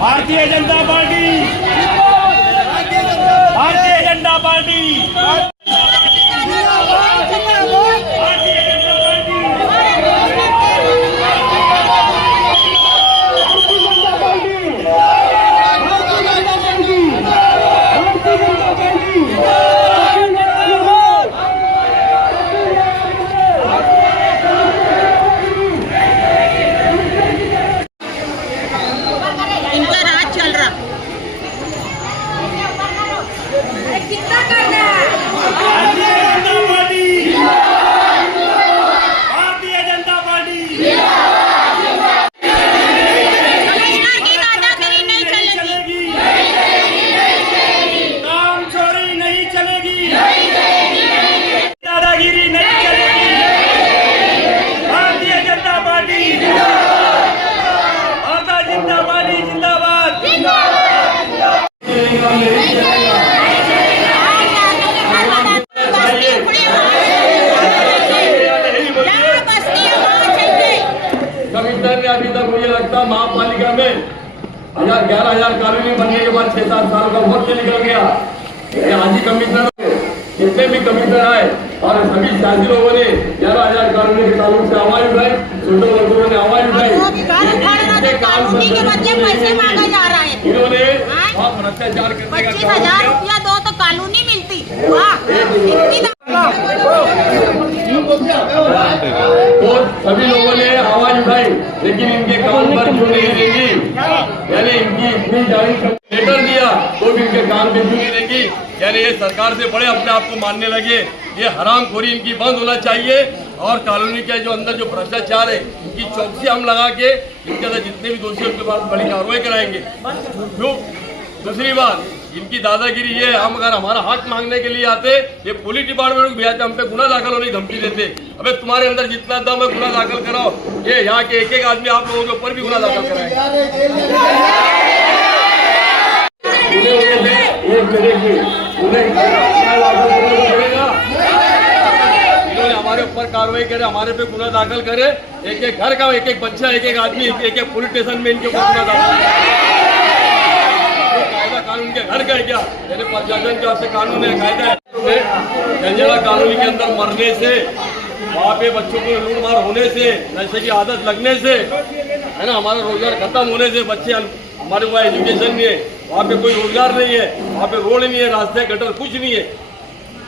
Bharatiya Janata party, Bharatiya Janata party, अभी तक मुझे लगता महापालिका में 11,000 कॉलोनी बनने के बाद 6-7 साल का वक्त निकल गया। आज ही कमिश्नर जितने भी कमिश्नर आए और सभी शासी लोगों ने 11,000 कॉलोनी के ताल्लुक से आवाज उठाई, छोटे मजदूरों ने आवाज उठाई। इन्होंने भ्रष्टाचार करने का 25,000 रुपया दो तो कॉलोनी मिलती। तो सभी लोगों ने आवाज उठाई, लेकिन इनके काम पर क्यों नहीं देंगी? यानी इनकी इतनी जारी लेटर दिया तो भी इनके काम पे क्यों नहीं देंगी? यानी ये सरकार से बड़े अपने आप को मानने लगे। ये हरामखोरी इनकी बंद होना चाहिए और कॉलोनी के जो अंदर जो भ्रष्टाचार है इनकी चौकसी हम लगा के इनके अंदर जितने भी दोषी उनके पास बड़ी कार्रवाई कराएंगे। क्यों? दूसरी बात, इनकी दादागिरी ये, हम अगर हमारा हक मांगने के लिए आते, ये पुलिस डिपार्टमेंट को भी आते, हम पे गुना दाखिल होने की धमकी देते। अबे तुम्हारे अंदर जितना दम है गुना दाखिल कराओ। ये यहाँ के एक आदमी आप लोगों के ऊपर भी गुना दाखिल कराएंगे। इन्होंने हमारे ऊपर कार्रवाई करे, हमारे पे गुना दाखिल करे। एक घर का एक बच्चा, एक आदमी, एक पुलिस स्टेशन में इनके ऊपर गुना दाखिल करे। कानून के घर का है क्या? मेरे प्रशासन के आपसे कानून है, कायदा है। जंजीरा कॉलोनी के अंदर मरने से, वहाँ पे बच्चों को लूट मार होने से, नशे की आदत लगने से, है ना, हमारा रोजगार खत्म होने से, बच्चे हमारे वहाँ एजुकेशन नहीं है, वहाँ पे कोई रोजगार नहीं है, वहाँ पे रोड नहीं है, रास्ते गटर कुछ नहीं है,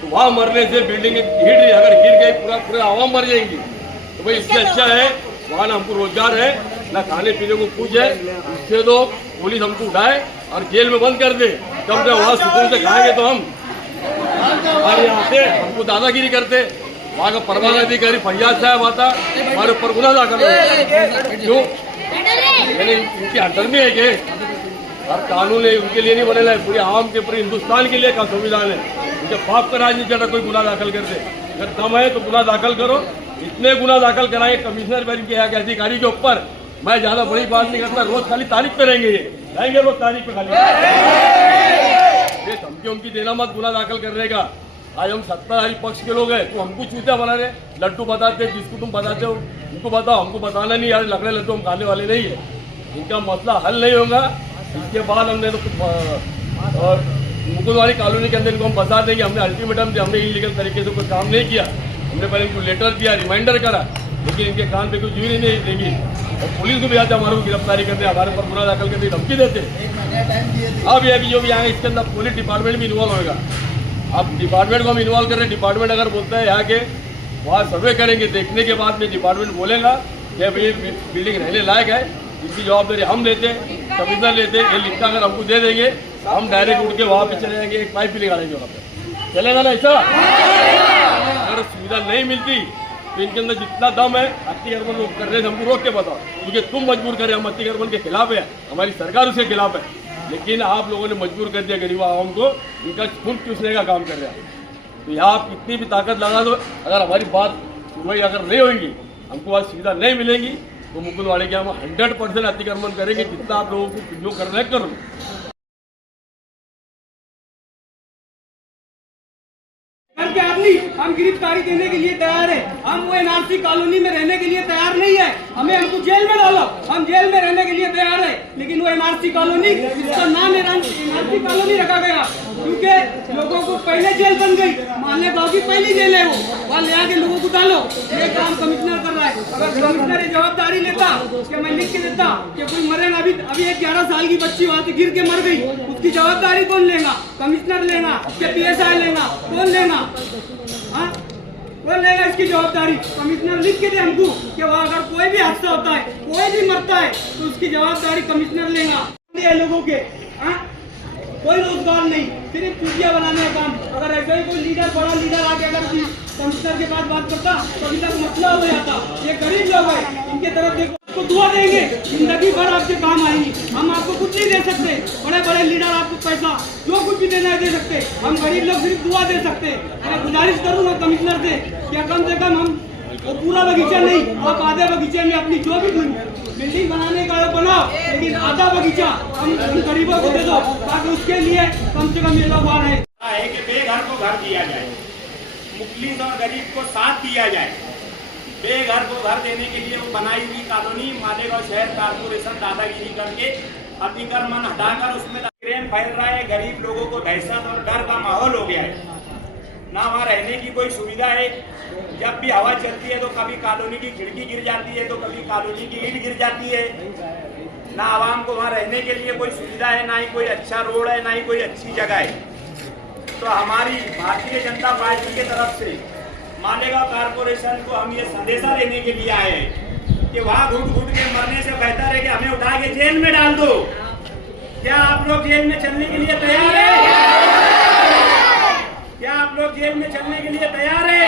तो वहाँ मरने से बिल्डिंग हिट रही, अगर गिर गई पूरा आवाम मर जाएंगी। तो भाई इससे अच्छा है वहाँ ना हमको रोजगार है, ना खाने पीने को कुछ है, उससे तो पुलिस हमको उठाए और जेल में बंद कर दे, तब जब वहाँ सुकून से खाएंगे तो हम। और यहाँ से हमको दादागिरी करते, वहाँ का परवाना अधिकारी फैयाज साहब आता, हमारे ऊपर गुना दाखिल हो। क्यों? यानी इनकी अंडर में है कि और कानून है उनके लिए नहीं बनेला है, पूरे आवाम के, पूरे हिंदुस्तान के लिए का संविधान है। उनके बाप का राज नहीं चल रहा, कोई गुना दाखिल कर दे। अगर दम है तो गुना दाखिल करो। इतने गुना दाखिल कराएंगे कमिश्नर बैंक के यहाँ के अधिकारी के ऊपर। मैं ज्यादा बड़ी बात नहीं करता, रोज खाली तारीख पे रहेंगे, ये रहेंगे रोज तारीख पे खाली। ये धमकी उमकी देना मत गुना दाखिल करने का। आज हम सत्ताधारी पक्ष के लोग हैं, तो हमको चूतिया बना रहे, लड्डू बताते, जिसको तुम बताते हो उनको बताओ, हमको बताना नहीं। यार लकड़े लड्डू हम खाने वाले नहीं है, इनका मसला हल नहीं होगा। इसके बाद हमने तो मुकुंदवाड़ी कॉलोनी के अंदर इनको हम बता देंगे। हमने अल्टीमेटम दिया, हमने इलीगल तरीके से कोई काम नहीं किया, हमने पहले इनको लेटर दिया, रिमाइंडर करा, लेकिन इनके कान पे कोई जुरी नहीं देंगी। और पुलिस को भी आते हमारे को गिरफ्तारी करते, हमारे पर गुना दाखिल करने की धमकी देते। अब ये भी जो भी आएंगे इसके अंदर पुलिस डिपार्टमेंट भी इन्वॉल्व होगा। अब डिपार्टमेंट को हम इन्वॉल्व कर रहे हैं। डिपार्टमेंट अगर बोलता है यहाँ के वहाँ सर्वे करेंगे, देखने के बाद में डिपार्टमेंट बोलेगा कि भाई बिल्डिंग रहने लायक है, इसकी जवाबदारी हम लेते हैं, कमिश्नर लेते हैं। ये लिखा अगर हमको दे देंगे, हम डायरेक्ट उठ के वहाँ पे चले जाएंगे, एक पाइप भी निकालेंगे वहाँ पे, चलेगा ना ऐसा? अगर सुविधा नहीं मिलती तो इनके अंदर जितना दम है अतिक्रमण लोग कर रहे हैं, हमको रोक के बताओ, क्योंकि तुम मजबूर करे, हम अतिक्रमण के खिलाफ है, हमारी सरकार उसके खिलाफ है, लेकिन आप लोगों ने मजबूर कर दिया गरीब आवाम को, इनका खून चूसने का काम कर रहे हैं। तो यहाँ आप कितनी भी ताकत लगा दो, अगर हमारी बात वही अगर नहीं होगी, हमको आज सुविधा नहीं मिलेगी, तो मुकुंदवाड़ी के हम 100% अतिक्रमण करेंगे। जितना आप लोगों को जो करना है करो। हम गिरफ्तारी देने के लिए तैयार है, हम वो एनआरसी कॉलोनी में रहने के लिए तैयार नहीं है। हमको जेल में डालो, हम जेल में रहने के लिए तैयार है, लेकिन वो एनआरसी कॉलोनी, इसका नाम एनआरसी कॉलोनी रखा गया क्योंकि लोगों को पहले जेल बन गई, मानले गाँव की पहली जेल है वो, वहाँ ले आके लोगों को डालो। ये काम कमिश्नर कर रहा है। अगर कमिश्नर ये जवाबदारी लेता कि मैं लिख के देता कि कोई मरेगा, अभी एक 11 साल की बच्ची वहाँ से गिर के मर गई, उसकी जवाबदारी कौन लेगा? कमिश्नर लेगा कि PSI लेगा? कौन लेगा? हाँ, कौन लेगा इसकी जवाबदारी? कमिश्नर लिख के दे हमको कि वहाँ अगर कोई भी हादसा होता है, कोई भी मरता है, तो उसकी जवाबदारी कमिश्नर लेगा। ये लोगों के हाँ कोई रोजगार नहीं, सिर्फ चूतिया बनाने का काम। अगर ऐसा ही कोई लीडर, बड़ा लीडर आके अगर कमिश्नर के पास बात करता तो अभी तक मसला हो जाता। ये गरीब लोग हैं, इनके तरफ देखो, आपको दुआ देंगे, जिंदगी भर आपके काम आएंगी। हम आपको कुछ नहीं दे सकते, बड़े बड़े लीडर आपको पैसा जो कुछ भी देना दे सकते, हम गरीब लोग सिर्फ दुआ दे सकते। मैं गुजारिश करूँगा कमिश्नर से कि कम से कम हम वो पूरा बगीचा नहीं, आप आधे बगीचे में अपनी जो भी बिल्डिंग बनाने का बनाओ, लेकिन आधा बगीचा हम गरीबों को दे दो, ताकि उसके लिए कम से कम ये लोग वहाँ है कि बेघर को घर दिया जाए, मुखलिस और गरीब को साथ दिया जाए। बेघर को घर देने के लिए वो बनाई हुई कॉलोनी मालेगांव शहर कारपोरेशन दादागिरी करके अतिक्रमण हटाकर उसमें क्रेन फैल रहा है। गरीब लोगों को दहशत और डर का माहौल हो गया है, ना वहाँ रहने की कोई सुविधा है। जब भी हवा चलती है तो कभी कॉलोनी की खिड़की गिर जाती है, तो कभी कॉलोनी की ईंट गिर जाती है। ना आवाम को वहाँ रहने के लिए कोई सुविधा है, ना ही कोई अच्छा रोड है, ना ही कोई अच्छी जगह है। तो हमारी भारतीय जनता पार्टी की तरफ से मालेगांव कारपोरेशन को हम ये संदेशा देने के लिए आए हैं कि वहाँ घुट घुट के मरने से बेहतर है कि हमें उठा के जेल में डाल दो। क्या आप लोग जेल में चलने के लिए तैयार है? क्या आप लोग जेल में चलने के लिए तैयार है?